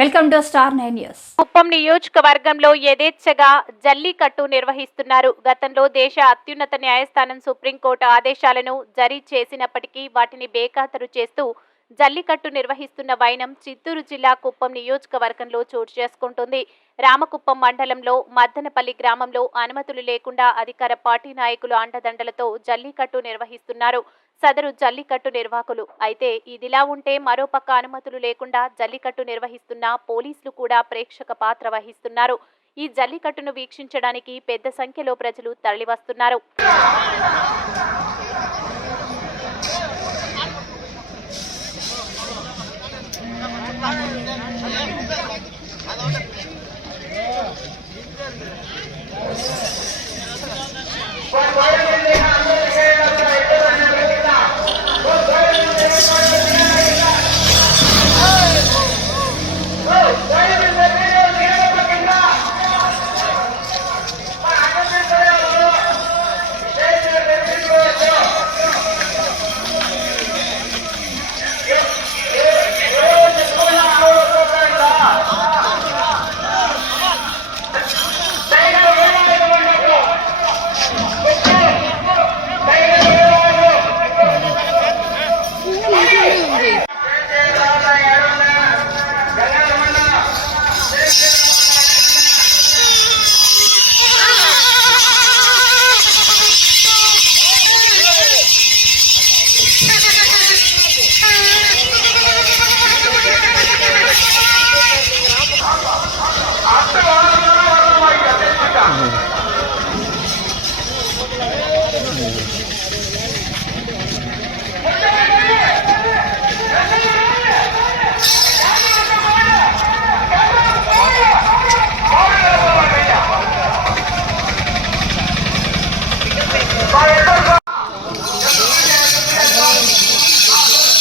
Welcome to star 9 news. Kuppam నియోజకవర్గంలో యథేచ్ఛగా జల్లికట్టు నిర్వహిస్తున్నారు. గతంలో దేశ అత్యున్నత న్యాయస్థానం సుప్రీంకోర్టు ఆదేశాలను జారీ చేసినప్పటికీ వాటిని బేఖాతరు చేస్తూ జల్లికట్టు నిర్వహిస్తున్న వైనం చిత్తూరు జిల్లా కుప్పం నియోజకవర్గంలో చోటు చేసుకుంటుంది. రామకుప్పం మండలంలో మద్దనపల్లి గ్రామంలో అనుమతులు లేకుండా అధికార పార్టీ నాయకులు అండదండలతో జల్లికట్టు నిర్వహిస్తున్నారు. సదరు జల్లికట్టు నిర్వాహకులు అయితే ఇదిలా ఉంటే మరోపక్క అనుమతులు లేకుండా జల్లికట్టు నిర్వహిస్తున్న పోలీసులు కూడా ప్రేక్షక పాత్ర వహిస్తున్నారు. ఈ జల్లికట్టును వీక్షించడానికి పెద్ద సంఖ్యలో ప్రజలు తరలివస్తున్నారు.